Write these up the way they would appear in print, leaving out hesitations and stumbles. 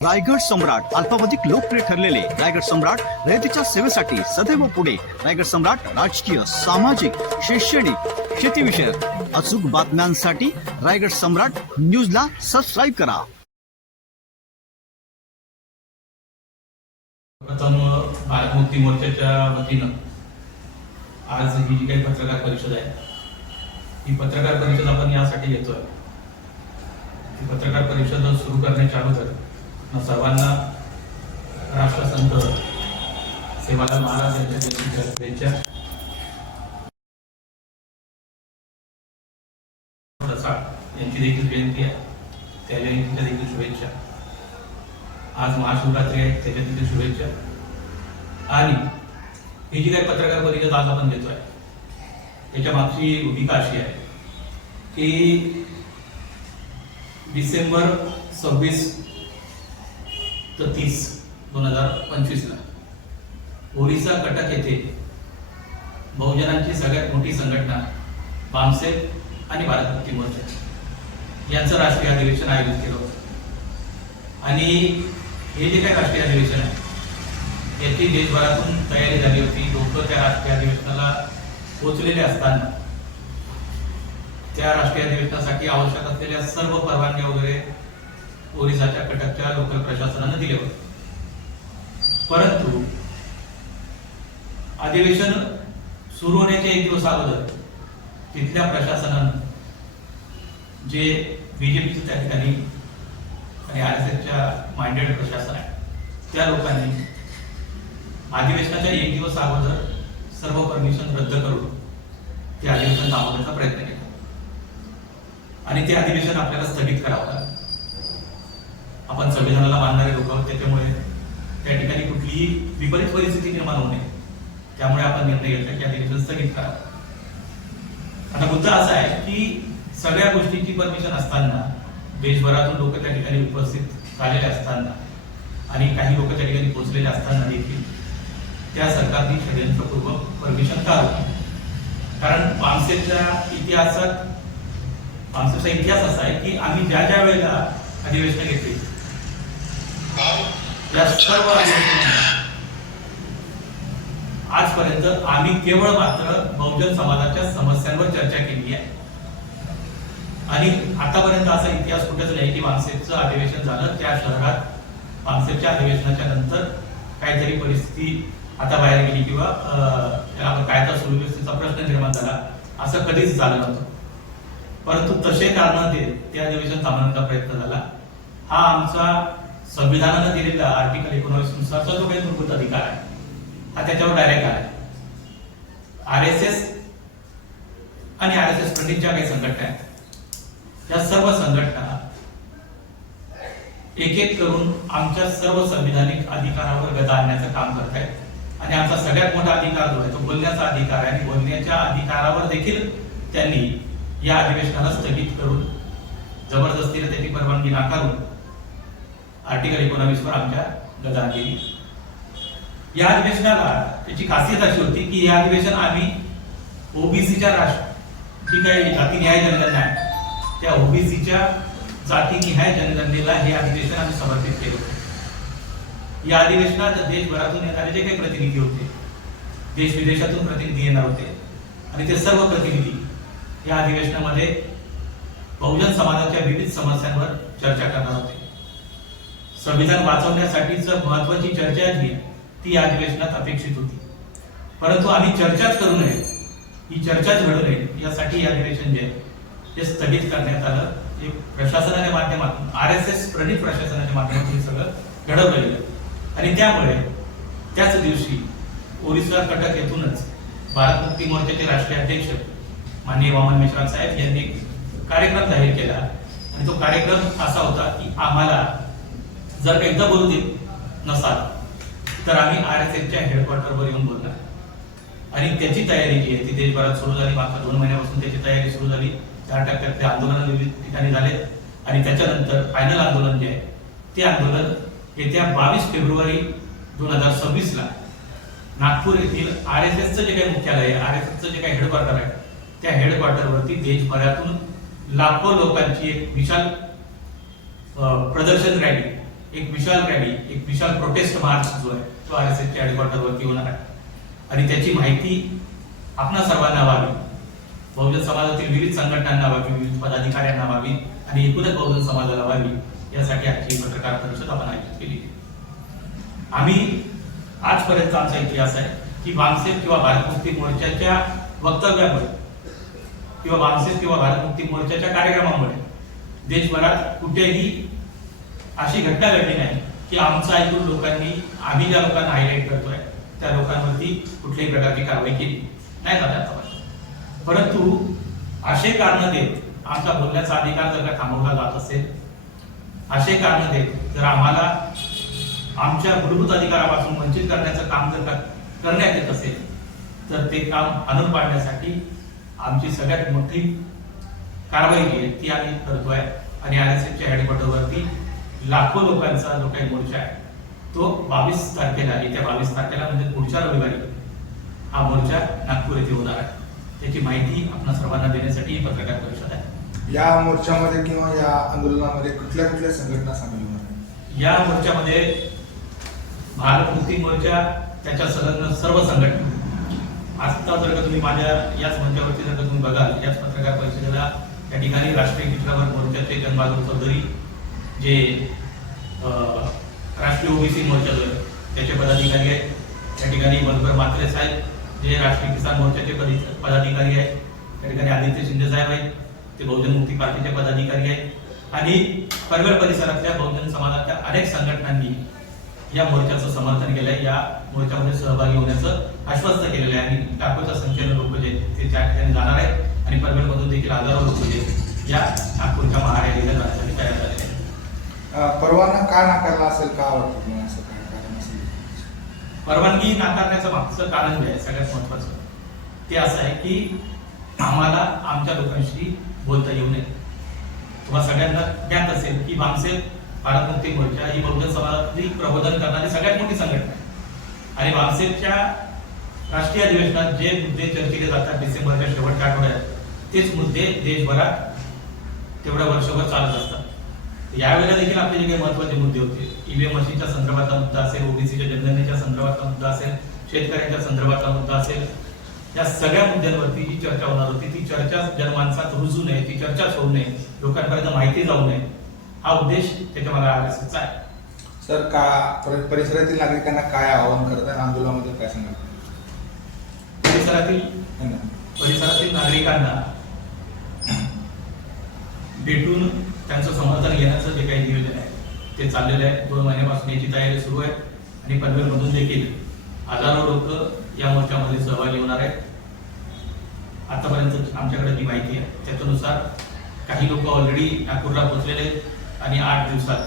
रायगड सम्राट अल्पावधीत लोकप्रिय ठरलेले रायगड सम्राट रयतेच्या सेवेसाठी सदैव पुढे. रायगड सम्राट राजकीय, सामाजिक, शैक्षणिक, शेतीविषयक अचूक बातम्यांसाठी रायगड सम्राट न्यूजला सबस्क्राईब करा. प्रथम भारत मुक्ती मोर्चाच्या वतीनं आज ही जी काही पत्रकार परिषद आहे, ही पत्रकार परिषद आपण यासाठी घेतोय की पत्रकार परिषद सुरू करण्याच्या अगोदर सर्वांना राष्ट्रसंत सेवालाल महाराज यांच्या शुभेच्छा. यांची देखील जयंती आहे, त्या जयंतीच्या देखील शुभेच्छा. आज महाशिवरात्री आहे, त्याच्या देखील शुभेच्छा. आणि ही जी काही पत्रकार परिषद आज आपण देतोय त्याच्या मागची भूमिका अशी आहे की डिसेंबर 26 ते 30, 2025 ला ओरिसा कटक येथे बहुजनांची सगळ्यात मोठी संघटना बामसेफ आणि भारत मुक्ती मोर्चा यांचं राष्ट्रीय अधिवेशन आयोजित केलं होतं. आणि हे जे काही राष्ट्रीय अधिवेशन आहे याची देशभरातून तयारी झाली होती. लोक त्या राष्ट्रीय अधिवेशनाला पोहोचलेले असताना त्या राष्ट्रीय अधिवेशनासाठी आवश्यक असलेल्या सर्व परवानग्या वगैरे ओरिसाच्या कटकच्या लोकल प्रशासनाने दिले होते. परंतु अधिवेशन सुरू होण्याच्या एक दिवस अगोदर तिथल्या प्रशासनानं जे बीजेपीचे त्या ठिकाणी आणि RSSच्या माइंडेड प्रशासन आहे त्या लोकांनी अधिवेशनाच्या एक दिवस अगोदर सर्व परमिशन रद्द करून ते अधिवेशन थांबवण्याचा प्रयत्न केला आणि ते अधिवेशन आपल्याला स्थगित करावं लागलं. आपण संविधानाला मानणारे लोक आहोत, त्याच्यामुळे त्या ठिकाणी कुठलीही विपरीत परिस्थिती निर्माण होऊ नये, त्यामुळे आपण निर्णय घेतला की अधिवेशन स्थगित करावं. आता मुद्दा असा आहे की सगळ्या गोष्टींची परमिशन असताना, देशभरातून लोक त्या ठिकाणी उपस्थित झालेले असताना आणि काही लोक त्या ठिकाणी पोहोचलेले असताना देखील त्या सरकारने षडयंत्रपूर्वक परमिशन का होती. कारण बामसेफच्या इतिहास असा आहे की आम्ही ज्या ज्या वेळेला अधिवेशन घेतली या सर्व आजपर्यंत आम्ही केवळ मात्र बहुजन समाजाच्या समस्यांवर चर्चा केली आहे. आणि आतापर्यंत असा इतिहास कुठेच नाही की बामसेफचं अधिवेशन झालं, त्या शहरात बामसेफच्या अधिवेशनाच्या नंतर काहीतरी परिस्थिती आता बाहेर गेली किंवा आपण कायदा सुव्यवस्थेचा प्रश्न निर्माण झाला, असं कधीच झालं नव्हतं. परंतु तसे कारण ते अधिवेशन थांबवण्याचा प्रयत्न झाला. हा आमचा संविधानानं दिलेला आर्टिकल 19 नुसारचा जो काही मूलभूत अधिकार आहे हा त्याच्यावर डायरेक्ट आहे. RSS आणि RSS पंडितच्या काही संघटना आहेत, या सर्व संघटना एक एक करून आमच्या सर्व संविधानिक अधिकारावर गदा आणण्याचं काम करत आहेत. आणि आमचा सगळ्यात मोठा अधिकार जो आहे तो बोलण्याचा अधिकार आहे. आणि बोलण्याच्या अधिकारावर देखील त्यांनी या अधिवेशनाला स्थगित करून जबरदस्तीने त्याची परवानगी नाकारून आर्टिकल 19 वर आमच्या गदा केली. या अधिवेशनाला त्याची खासियत अशी होती की हे अधिवेशन आम्ही ओबीसीच्या जी काही जातीनिहाय जनगणना आहे त्या ओबीसीच्या जातीनिहाय जनगणनेला हे अधिवेशन आम्ही समर्पित केले होते. या अधिवेशनात देशभरातून येणारे जे काही प्रतिनिधी होते, देश विदेशातून प्रतिनिधी येणार होते आणि ते सर्व प्रतिनिधी या अधिवेशनामध्ये बहुजन समाजाच्या विविध समस्यांवर चर्चा करणार होते. संविधान वाचवण्यासाठीच महत्वाची चर्चा जी ती या अधिवेशनात अपेक्षित होती. परंतु आम्ही चर्चाच करू नये, ही चर्चाच घडू नये यासाठी हे अधिवेशन जे ते स्थगित करण्यात आलं. हे प्रशासनाच्या माध्यमातून RSS प्रणित प्रशासनाच्या माध्यमातून हे सगळं घडवलं गेलं. आणि त्यामुळे त्याच दिवशी ओरिसा कटक येथूनच भारत मुक्ती मोर्चाचे राष्ट्रीय अध्यक्ष माननीय वामन मेश्राम साहेब यांनी कार्यक्रम जाहीर केला. आणि तो कार्यक्रम असा होता की आम्हाला जर का एकदा बोलू देत नसाल तर आम्ही RSSच्या हेडक्वार्टरवर येऊन बोलणार. आणि त्याची तयारी जी आहे ती देशभरात सुरू झाली. मागच्या 2 महिन्यापासून त्याची तयारी सुरू झाली. 4 टप्प्यातले आंदोलन विविध ठिकाणी झाले आणि त्याच्यानंतर फायनल आंदोलन जे आहे ते आंदोलन येत्या 22 फेब्रुवारी 2026 ला नागपूर येथील RSSचं जे काही मुख्यालय आहे, RSSचं जे काही हेडक्वार्टर आहे त्या हेडक्वार्टरवरती देशभरातून लाखो लोकांची एक विशाल प्रदर्शन रॅली एक विशाल रॅली, एक विशाल प्रोटेस्ट मार्च जो आहे तो RSSच्या हेडक्वार्टरवरती होणार आहे आणि त्याची माहिती आपणा सर्वांना व्हावी, बहुजन समाजातील विविध संघटनांना व्हावी, विविध पदाधिकाऱ्यांना व्हावी आणि एकूणच बहुजन समाजाला व्हावी, यासाठी आजची पत्रकार परिषद आपण आयोजित केली. आम्ही आजपर्यंत आमचा इतिहास आहे की बामसेफ किंवा भारत मुक्ती मोर्चाच्या वक्तव्यामुळे किंवा बामसेफ किंवा भारत मुक्ती मोर्चाच्या कार्यक्रमामुळे देशभरात कुठेही अशी घटना घडली नाही की आमचं ऐकून लोकांनी, आम्ही ज्या लोकांना हायलाइट करतोय त्या लोकांवरती कुठल्याही प्रकारची कारवाई केली नाही झाली आतापर्यंत. परंतु असे कारण देत आमचा बोलण्याचा अधिकार जर का थांबवला जात असेल, असे कारण देत जर आम्हाला आमच्या मूलभूत अधिकारापासून वंचित करण्याचं काम जर का करण्यात येत असेल तर ते काम हाणून पाडण्यासाठी आमची सगळ्यात मोठी कारवाई जी आहे ती आम्ही करतोय आणि RSSच्या हेडक्वार्टरवरती लाखो लोकांचा जो काही मोर्चा आहे तो 22 तारखेला, येत्या 22 तारखेला म्हणजे पुढच्या रविवारी हा मोर्चा नागपूर येथे होणार आहे. त्याची माहिती आपण सर्वांना देण्यासाठी ही पत्रकार परिषद आहे. या मोर्चामध्ये किंवा या आंदोलनामध्ये कुठल्या कुठल्या संघटना सामील होणार आहेत? या मोर्चामध्ये भारत मुक्ती मोर्चा, त्याच्या संलग्न सर्व संघटना, आता जर का तुम्ही माझ्या याच मंचावरती जर का तुम्ही बघाल, याच पत्रकार परिषदेला त्या ठिकाणी राष्ट्रीय पिछडावर्ग मोर्चाचे जनबहादूर चौधरी, जे राष्ट्रीय ओबीसी मोर्चा जो आहे त्याचे पदाधिकारी आहेत, त्या ठिकाणी मनोहर म्हात्रे साहेब जे राष्ट्रीय किसान मोर्चाचे पदाधिकारी आहेत, त्या ठिकाणी आदित्य शिंदे साहेब आहेत, ते बहुजन मुक्ती पार्टीचे पदाधिकारी आहेत आणि पनवेल परिसरातल्या बहुजन समाजाच्या अनेक संघटनांनी या मोर्चाचं समर्थन केलंय, या मोर्चामध्ये सहभागी होण्याचं आश्वस्त केलेलं आहे आणि लाखोच्या संख्येनं लोक जे ते त्या ठिकाणी जाणार आहेत आणि पनवेलमधून देखील हजारो लोक जे या नागपूरच्या महारॅलीला जाण्यासाठी तयार झालेले आहेत. परवाना का नाकारला असेल, का वाटतं तुम्हाला असं काय कारण असेल? परवानगी नाकारण्याचं मागचं कारण जे आहे सगळ्यात महत्वाचं ते असं आहे की आम्हाला आमच्या लोकांशी बोलता येऊ नये. तुम्हाला सगळ्यांना ज्ञात असेल की बामसेफ भारत मुक्ती मोर्चा ही बहुजन समाजातली प्रबोधन करणारी सगळ्यात मोठी संघटना आहे आणि बामसेफच्या राष्ट्रीय अधिवेशनात जे मुद्दे चर्चेले जातात डिसेंबरच्या शेवटच्या आठवड्यात तेच मुद्दे देशभरात तेवढ्या वर्षभर चालत असतात. यावेळेला देखील आपले जे काही महत्वाचे मुद्दे होते, ईव्हीएम मशीनच्या संदर्भातला मुद्दा असेल, ओबीसीच्या जनगणनेच्या संदर्भातला मुद्दा असेल, शेतकऱ्यांच्या संदर्भातला मुद्दा असेल, या सगळ्या मुद्द्यांवरती जी चर्चा होणार होती ती चर्चा जनमानसात रुजू नये, ती चर्चाच होऊ नये, लोकांपर्यंत माहिती जाऊ नये, हा उद्देश त्याच्या मला RSSचा आहे. सर, का परिसरातील नागरिकांना काय आवाहन करत आहे, आंदोलनामध्ये काय सांगा? परिसरातील नागरिकांना भेटून त्यांचं समर्थन घेण्याचं जे काही नियोजन आहे ते चाललेलं आहे. 2 महिन्यापासून याची तयारी सुरू आहे आणि पनवेलमधून देखील हजारो लोक या मोर्चामध्ये सहभागी होणार आहेत. आतापर्यंत आमच्याकडे जी माहिती आहे त्याच्यानुसार काही लोक ऑलरेडी नागपूरला पोहोचलेले आहेत आणि 8 दिवसात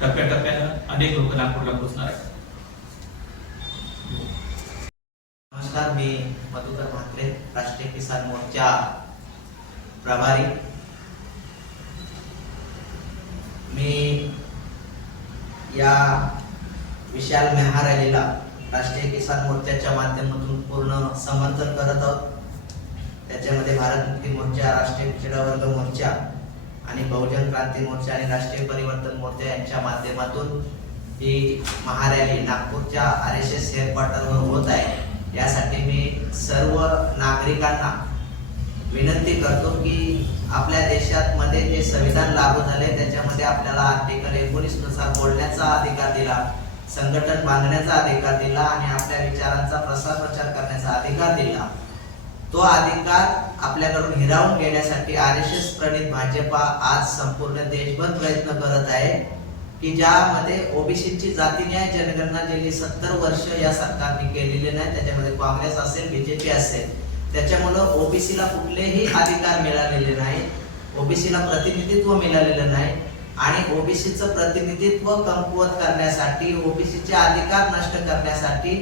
टप्प्याटप्प्यानं अनेक लोक नागपूरला पोहोचणार आहेत. नमस्कार, मी मधुकर म्हात्रे, राष्ट्रीय किसान मोर्चा प्रभारी. मी या विशाल महारॅलीला राष्ट्रीय किसान मोर्चाच्या माध्यमातून पूर्ण समर्थन करत आहोत. त्याच्यामध्ये भारत मुक्ती मोर्चा, राष्ट्रीय पिछडावर्ग मोर्चा आणि बहुजन क्रांती मोर्चा आणि राष्ट्रीय परिवर्तन मोर्चा यांच्या माध्यमातून ही महारॅली नागपूरच्या RSS हेडक्वार्टरवर होत आहे. यासाठी मी सर्व नागरिकांना विनंती करतो की आपल्या देशात मध्ये जे संविधान लागू झाले त्याच्यामध्ये आपल्याला आर्टिकल 19 नुसार बोलण्याचा अधिकार दिला, संघटन बांधण्याचा अधिकार दिला आणि आपल्या विचारांचा प्रसार प्रचार करण्याचा अधिकार दिला. तो अधिकार आपल्याकडून हिरावून घेण्यासाठी RSS प्रणित भाजपा आज संपूर्ण देशभर प्रयत्न करत आहे की ज्यामध्ये ओबीसीची जाती न्याय जनगणना गेली 70 वर्ष या सरकारने केलेली नाही. त्याच्यामध्ये काँग्रेस असेल, बीजेपी असेल, त्याच्यामुळं ओबीसीला कुठलेही अधिकार मिळालेले नाही, ओबीसीला प्रतिनिधित्व मिळालेलं नाही आणि ओबीसीचं प्रतिनिधित्व कमकुवत करण्यासाठी, ओबीसीचे अधिकार नष्ट करण्यासाठी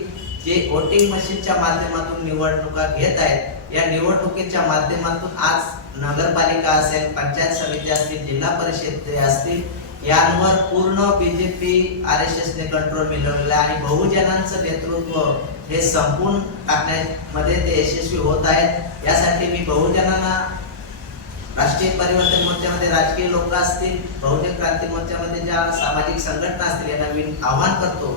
जे वोटिंग मशीनच्या माध्यमातून निवडणुका घेत आहेत, या निवडणुकीच्या माध्यमातून आज नगरपालिका असेल, पंचायत समिती असतील, जिल्हा परिषद असतील, यांवर पूर्ण बीजेपी RSSने कंट्रोल मिळवलेला आहे आणि बहुजनांचं नेतृत्व हे संपून टाकण्यामध्ये ते यशस्वी होत आहेत. यासाठी मी बहुजनांना राष्ट्रीय परिवर्तन मोर्चामध्ये राजकीय लोक असतील, बहुजन क्रांती मोर्चामध्ये ज्या सामाजिक संघटना असतील, यांना मी आवाहन करतो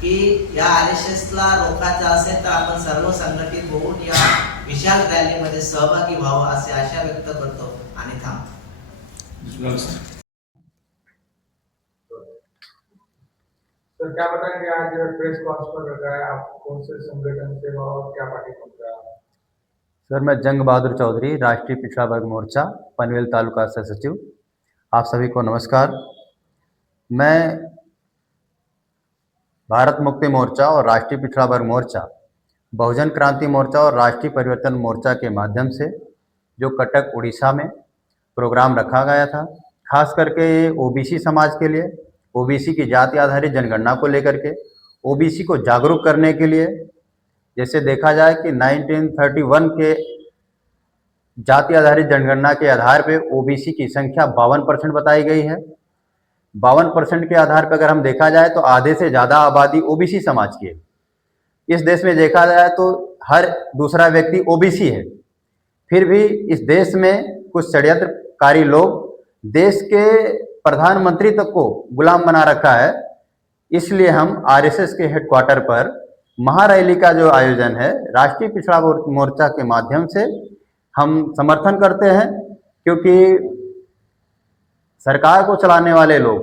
की या RSS ला रोखायचं असेल तर आपण सर्व संघटित होऊन या विशाल रॅलीमध्ये सहभागी व्हावं असे आशा व्यक्त करतो आणि थांबतो। सर क्या बताएंगे आज प्रेस कॉन्फ्रेंस पर रखा है, आप कौन से संगठन से और क्या पार्टी कौन सा? सर मैं जंग बहादुर चौधरी, राष्ट्रीय पिछड़ा वर्ग मोर्चा पनवेल तालुका सह सचिव। आप सभी को नमस्कार। मैं भारत मुक्ति मोर्चा और राष्ट्रीय पिछड़ा वर्ग मोर्चा, बहुजन क्रांति मोर्चा और राष्ट्रीय परिवर्तन मोर्चा के माध्यम से जो कटक उड़ीसा में प्रोग्राम रखा गया था, खास करके OBC समाज के लिए, OBC की जाति आधारित जनगणना को लेकर के, OBC को जागरूक करने के लिए। जैसे देखा जाए कि 1931 के जाति आधारित जनगणना के आधार पे OBC की संख्या 52% बताई गई है। 52% के आधार पर अगर हम देखा जाए तो आधे से ज़्यादा आबादी OBC समाज की है। इस देश में देखा जाए तो हर दूसरा व्यक्ति OBC है। फिर भी इस देश में कुछ षड्यंत्रकारी लोग देश के प्रधानमंत्री तक को गुलाम बना रखा है। इसलिए हम RSS के हेडक्वार्टर पर महारैली का जो आयोजन है, राष्ट्रीय पिछड़ा मोर्चा के माध्यम से हम समर्थन करते हैं, क्योंकि सरकार को चलाने वाले लोग,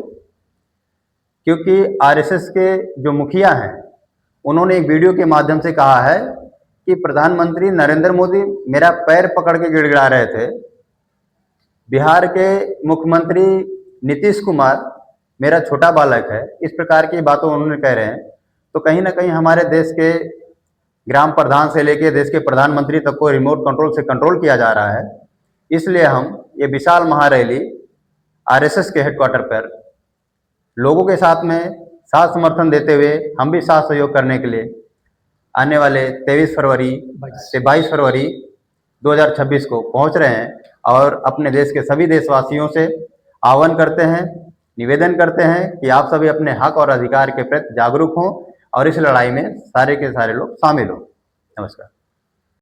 क्योंकि RSS के जो मुखिया हैं, उन्होंने एक वीडियो के माध्यम से कहा है कि प्रधानमंत्री नरेंद्र मोदी मेरा पैर पकड़ के गिड़गिड़ा रहे थे, बिहार के मुख्यमंत्री नीतीश कुमार मेरा छोटा बालक है, इस प्रकार की बातों उन्होंने कह रहे हैं। तो कहीं ना कहीं हमारे देश के ग्राम प्रधान से लेकर देश के प्रधानमंत्री तक को रिमोट कंट्रोल से कंट्रोल किया जा रहा है। इसलिए हम ये विशाल महारैली RSS के हेडक्वार्टर पर लोगों के साथ में साथ समर्थन देते हुए हम भी साथ सहयोग करने के लिए आने वाले 23 फरवरी से 22 फरवरी 2026 को पहुंच रहे हैं और अपने देश के सभी देशवासियों से आह्वान करते हैं, निवेदन करते हैं कि आप सभी अपने हक और अधिकार के प्रति जागरूक हों और इस लड़ाई में सारे के सारे लोग शामिल हों। नमस्कार।